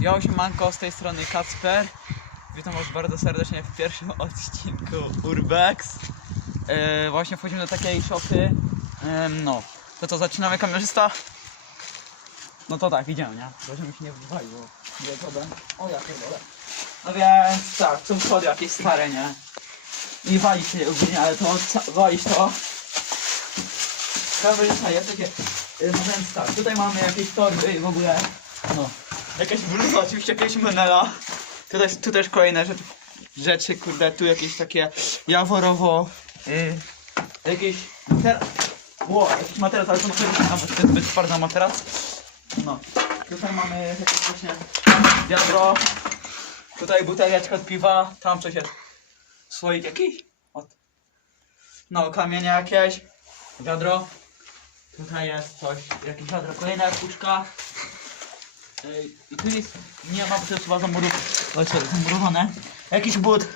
Ja Manko z tej strony Kacper. Witam was bardzo serdecznie w pierwszym odcinku Urbex. E, właśnie wchodzimy do takiej shopy. E, no, to co, zaczynamy kamerzysta? No to tak, idziemy, nie? Zobaczymy się nie wywali, bo nie problem. O ja pierdolę. No więc tak, są schody jakieś stare, nie? I wali się ogólnie, ale to walić to. Kamerzysta jest takie... e, No więc tak, tutaj mamy jakieś torby i w ogóle... No, Jakaś bluza, oczywiście jakieś menela. Tutaj, tu też kolejne rzeczy, rzeczy, kurde, tu jakieś takie jaworowo, jakieś matera, ło, jakiś materac, ale to pewno nie nawet to jest zbyt twardy materac. No, tutaj mamy jakieś właśnie wiadro, tutaj buteleczka od piwa, tam coś jest, słoik jakiś, od, no, kamienie jakieś, wiadro, tutaj jest coś, jakieś wiadro, kolejna puszka, I tu jest, nie ma, bo to chyba zamurowane. Jakiś but,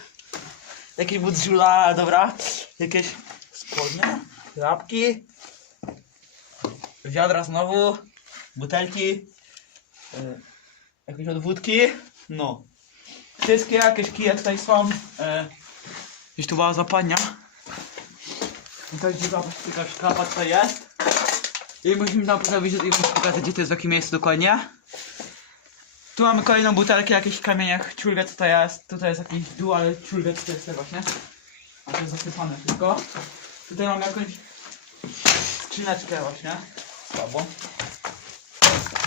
jakiś but z żula, dobra. Jakieś spodnie, klapki, wiadra znowu, butelki, e, jakieś odwódki, no. Wszystkie jakieś kije tutaj są. E, gdzieś tu była zapadnia. I to jakaś jakaś klapa tutaj jest. I musimy tam pokazać, i pokazać gdzie to jest w jakim miejscu dokładnie. Tu mamy kolejną butelkę, jakichś kamieniach, ciulgę tutaj jest, tutaj jest jakiś dół, ale tutaj jest. A to jest zasypane wszystko. Tutaj mamy jakąś skrzyneczkę właśnie. Słabo.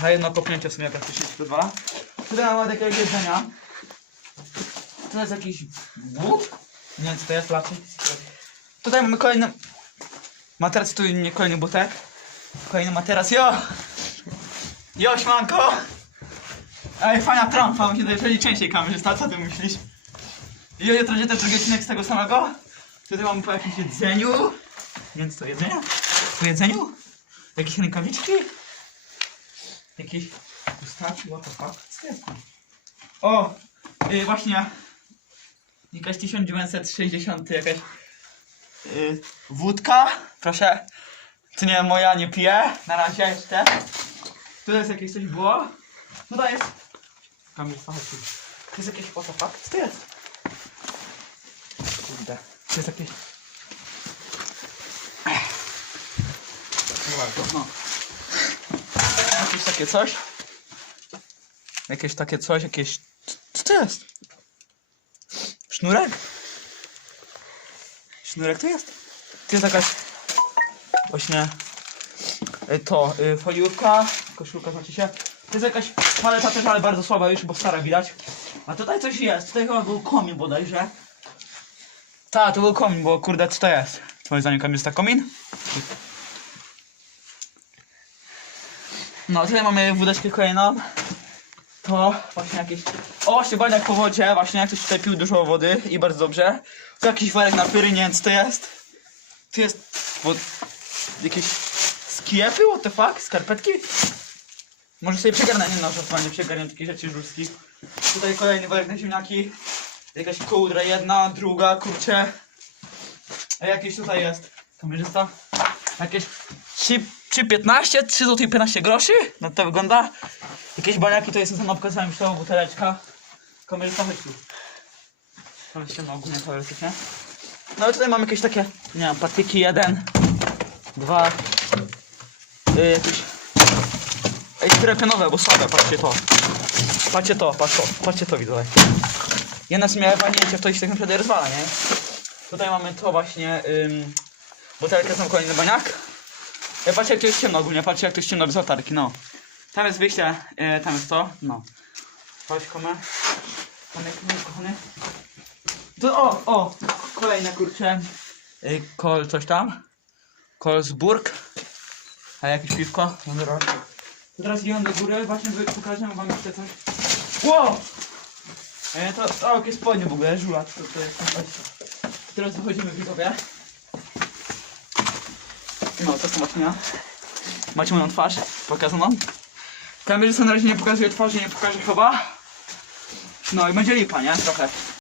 Na jedno kopnięcie w sumie jakaś się dwa. Tutaj mamy takiego jedzenia. Tu jest jakiś but? Nie wiem co to jest, raczej. Tutaj mamy kolejny materac, tu nie kolejny butek. Kolejny materac, jo! Jo, śmanko! Ej, fajna trąba, mi się daje częściej kamerzysta, co ty myślisz? I jutro też drugi odcinek z tego samego. Tutaj mamy po jakimś jedzeniu. Więc to jedzenie? Po jedzeniu? Jakieś rękawiczki? Jakieś ustawki, what the fuck? O! Yy, właśnie jakaś 1960 jakaś yy, wódka. Proszę. To nie moja, nie piję. Na razie jeszcze. Tutaj jest jakieś coś było. Tutaj jest Kamil, chodź tu. To jest jakieś what fuck? Co to jest? Kurde. To jest jakieś... No no. Jakieś takie coś. Jakieś takie coś, jakieś... Co to jest? Sznurek? Sznurek to jest? To jest jakaś... Właśnie... y, To, y, foliówka, koszulka znaczy się. To jest jakaś paleta też, ale bardzo słaba już, bo stara widać. A tutaj coś jest, tutaj chyba był komin bodajże. Tak, to był komin, bo kurde, co to jest? Twoim zdaniem kamerzysta komin? No, tutaj mamy wódeczkę kolejną. To właśnie jakieś... O, właśnie baniak po wodzie, właśnie jak ktoś tutaj pił dużo wody i bardzo dobrze. Tu jakiś worek na pyry, nie wiem co to jest. Tu jest... Bo... Jakieś... Skiepy, what the fuck? Skarpetki? Może sobie przegarnę, nie no, żartowanie, przegarniam takich rzeczy żulskich. Tutaj kolejny worek na ziemniaki. Jakaś kołdra jedna, druga, kurczę. A jakieś tutaj jest? Kamerzysta? Jakieś 3,15? 3 zł 15 groszy? No to wygląda. Jakieś baniaki, to jest sanopka z myślała buteleczka. Kamerzysta, chodź tu. Ale się ogólnie teoretycznie. No i tutaj mamy jakieś takie, nie wiem, patyki, jeden, dwa, yy, jakieś Ej, pionowe, bo słabe, patrzcie to. Patrzcie to, patrz to, patrzcie to widzowie. Jedna miała walnięcie, w to się tak naprawdę rozwala, nie? Tutaj mamy to właśnie, ym, butelkę są kolejny baniak. Ej, patrzcie jak to jest ciemno ogólnie, patrzcie jak to jest ciemno bez latarki, no. Tam jest wyjście, e, tam jest to, no. Chodź, kome. Kochany, kochany. To, o, o, kolejne kurcze. Y, kol coś tam. Kolsburg. A jakieś piwko? To Teraz idę do góry, właśnie wy- pokażę wam jeszcze coś. Wow! E, to, to jakie spodnie w ogóle, żula, to, to jest weź. Teraz wychodzimy widzowie. No, to są właśnie. Macie moją twarz pokazaną. Kamerzysta na razie nie pokazuje twarzy, nie pokaże chyba. No i będzie lipa, nie? Trochę.